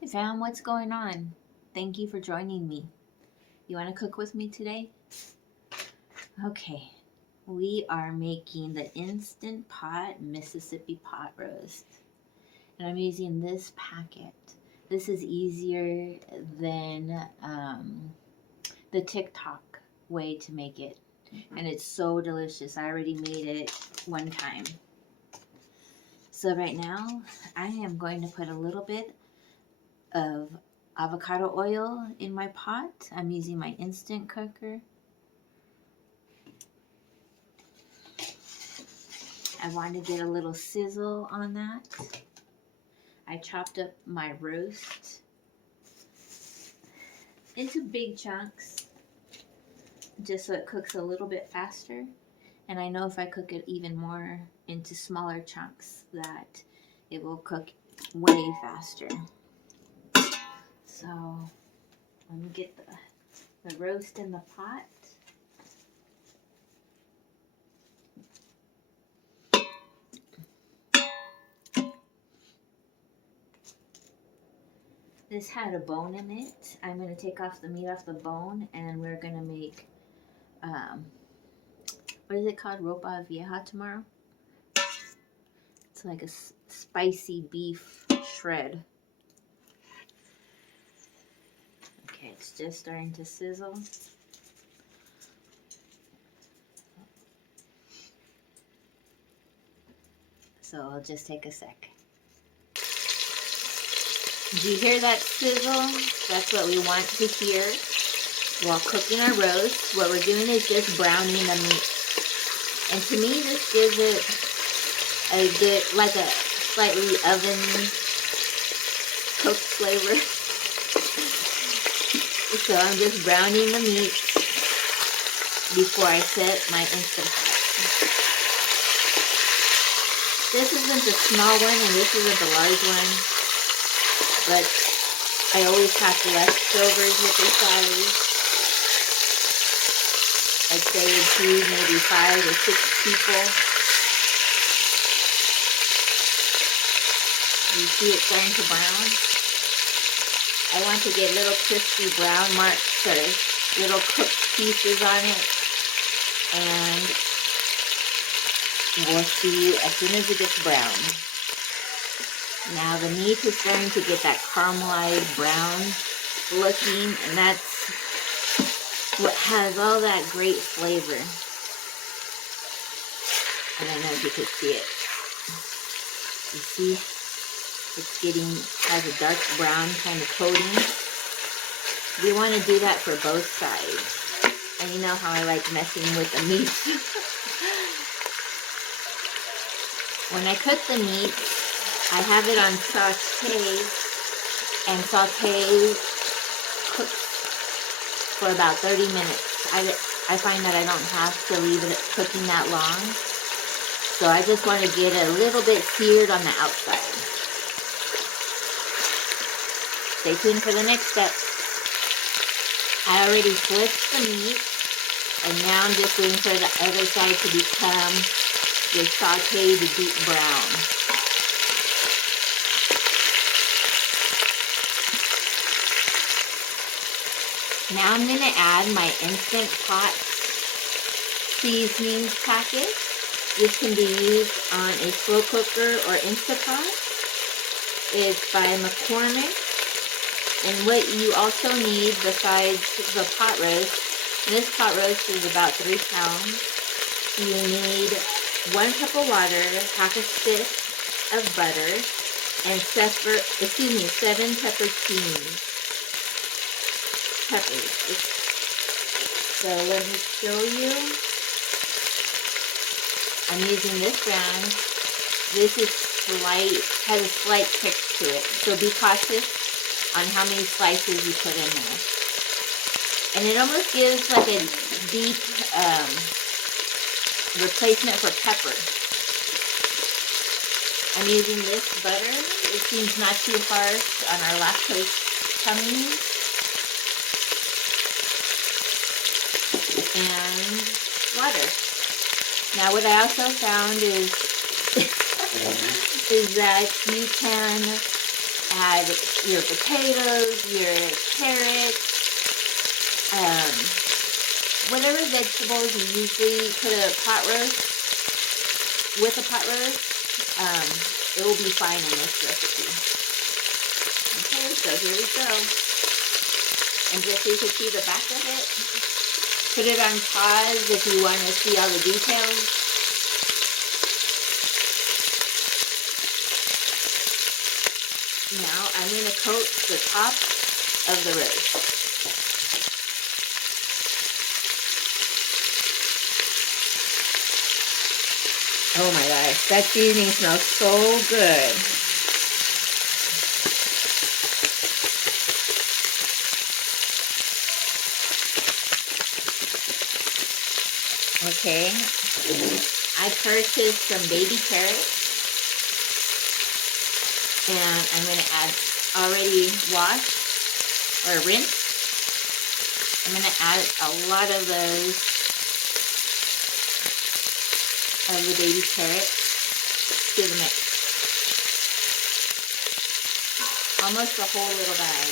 Hey fam, what's going on? Thank you for joining me. You want to cook with me today? Okay, we are making the Instant Pot Mississippi pot roast. And I'm using this packet. This is easier than the TikTok way to make it. And it's so delicious. I already made it one time. So right now, I am going to put a little bit of avocado oil in my pot. I'm using my instant cooker. I want to get a little sizzle on that. I chopped up my roast into big chunks just so it cooks a little bit faster. And I know if I cook it even more into smaller chunks that it will cook way faster. So let me get the roast in the pot. This had a bone in it. I'm going to take off the meat off the bone and we're going to make, what is it called? Ropa vieja tomorrow. It's like a spicy beef shred. Okay, it's just starting to sizzle. So I'll just take a sec. Do you hear that sizzle? That's what we want to hear while cooking our roast. What we're doing is just browning the meat. And to me, this gives it a good, like a slightly oven cooked flavor. So I'm just browning the meat before I set my Instant Pot. This isn't the small one and this isn't the large one, but I always have leftovers with the size. I'd say it'd feed maybe 5 or 6 people. You see it starting to brown? I want to get little crispy brown marks or little cooked pieces on it. And we'll see as soon as it gets brown. Now the meat is starting to get that caramelized brown looking, and that's what has all that great flavor. I don't know if you can see it. You see? It's has a dark brown kind of coating. We want to do that for both sides. And you know how I like messing with the meat. When I cook the meat, I have it on saute, and saute cooks for about 30 minutes. I find that I don't have to leave it cooking that long. So I just want to get it a little bit seared on the outside. Stay tuned for the next step. I already flipped the meat, and now I'm just waiting for the other side to become the sauteed deep brown. Now I'm going to add my Instant Pot seasonings packet. This can be used on a slow cooker or Instapot. It's by McCormick. And what you also need besides the pot roast, this pot roast is about 3 pounds. You need 1 cup of water, half a stick of butter, and 7 pepperoncinis. Peppers. So let me show you. I'm using this brand. This is has a slight kick to it. So be cautious on how many slices you put in there. And it almost gives like a deep replacement for pepper. I'm using this butter. It seems not too harsh on our lactose tummies. And water. Now what I also found is is that you can add your potatoes, your carrots, whatever vegetables you usually put a pot roast, with a pot roast, it will be fine in this recipe. Okay, so here we go. And just so you can see the back of it, put it on pause if you want to see all the details. Now I'm going to coat the top of the roast. Oh my gosh, that seasoning smells so good. Okay, I purchased some baby carrots, and I'm going to add already washed or rinsed. I'm going to add a lot of those, of the baby carrots to the mix. Almost a whole little bag.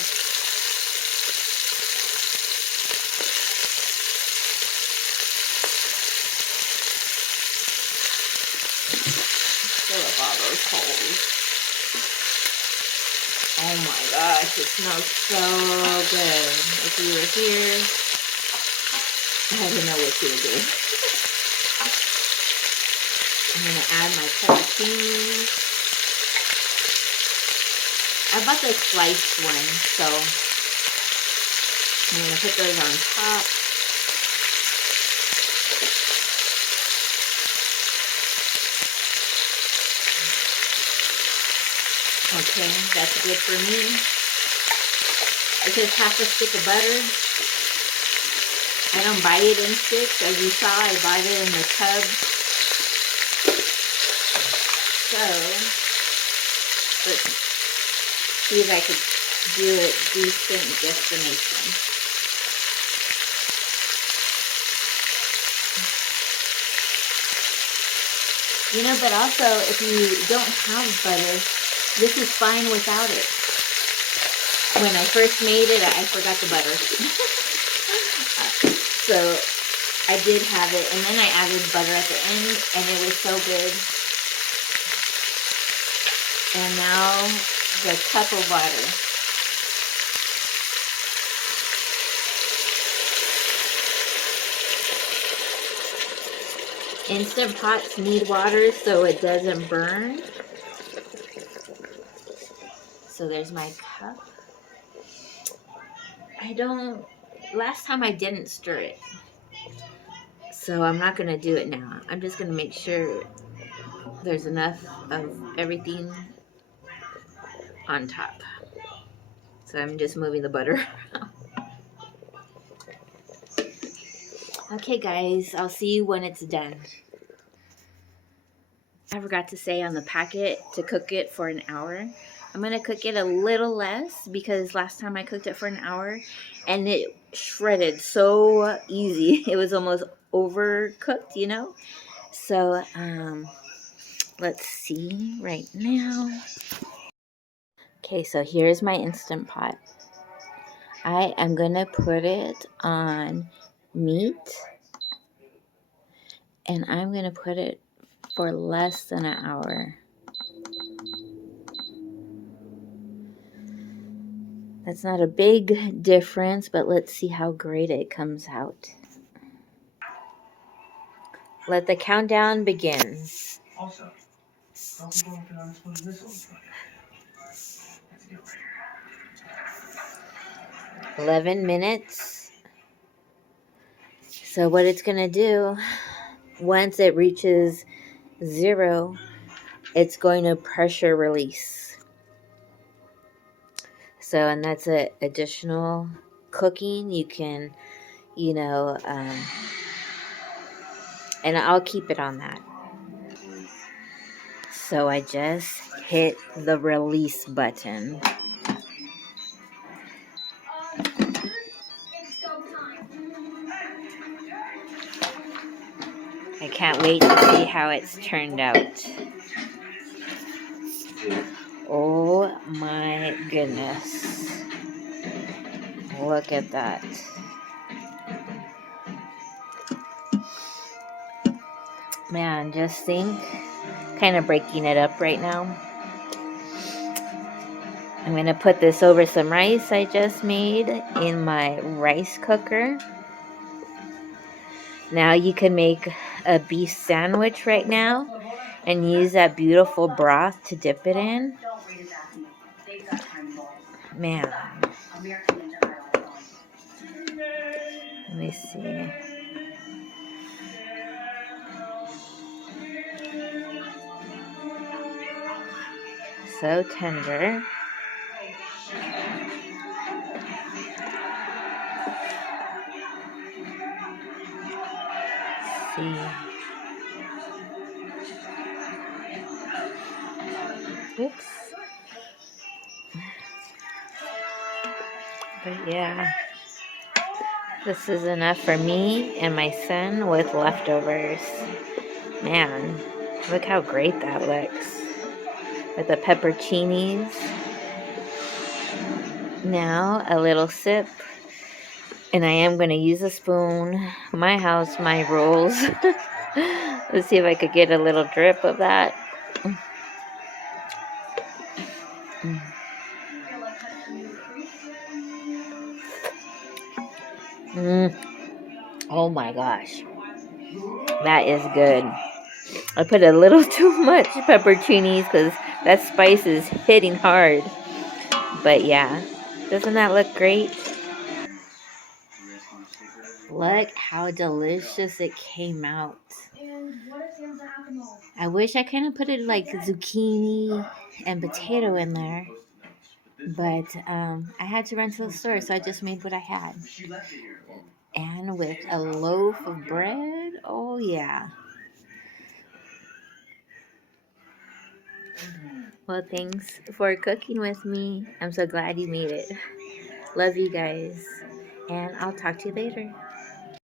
Fill up all those holes. Oh my gosh, it smells so good. If you were here, I don't know what you would do. I'm going to add my pepperoncinis. I bought the sliced one, so I'm going to put those on top. Okay, that's good for me. It's just half a stick of butter. I don't buy it in sticks. As you saw, I bought it in the tub. So, let's see if I could do a decent guesstimation. You know, but also, if you don't have butter, this is fine without it. When I first made it, I forgot the butter. So I did have it, and then I added butter at the end, and it was so good. And now the cup of water. Instant Pots need water so it doesn't burn. So there's my cup. Last time I didn't stir it. So I'm not going to do it now. I'm just going to make sure there's enough of everything on top. So I'm just moving the butter. Okay guys, I'll see you when it's done. I forgot to say on the packet to cook it for an hour. I'm going to cook it a little less because last time I cooked it for an hour and it shredded so easy. It was almost overcooked, you know. So let's see right now. Okay, so here's my Instant Pot. I am going to put it on meat, and I'm going to put it for less than an hour. That's not a big difference, but let's see how great it comes out. Let the countdown begin. Also, 11 minutes. So what it's going to do, once it reaches 0, it's going to pressure release. So, and that's an additional cooking. You can, you know, and I'll keep it on that. So I just hit the release button. I can't wait to see how it's turned out. Oh my goodness. Look at that. Man, just think. Kind of breaking it up right now. I'm going to put this over some rice I just made in my rice cooker. Now you can make a beef sandwich right now and use that beautiful broth to dip it in. Man. Let me see. So tender. Let's see. Oops. But yeah, this is enough for me and my son with leftovers. Man, look how great that looks. With the pepperoncinis. Now, a little sip. And I am going to use a spoon. My house, my rules. Let's see if I could get a little drip of that. Oh my gosh. That is good. I put a little too much pepperoncinis because that spice is hitting hard. But yeah, doesn't that look great? Look how delicious it came out. I wish I kind of put it like zucchini and potato in there. But I had to run to the store, so I just made what I had. And with a loaf of bread, oh yeah. Well, thanks for cooking with me. I'm so glad you made it. Love you guys. And I'll talk to you later.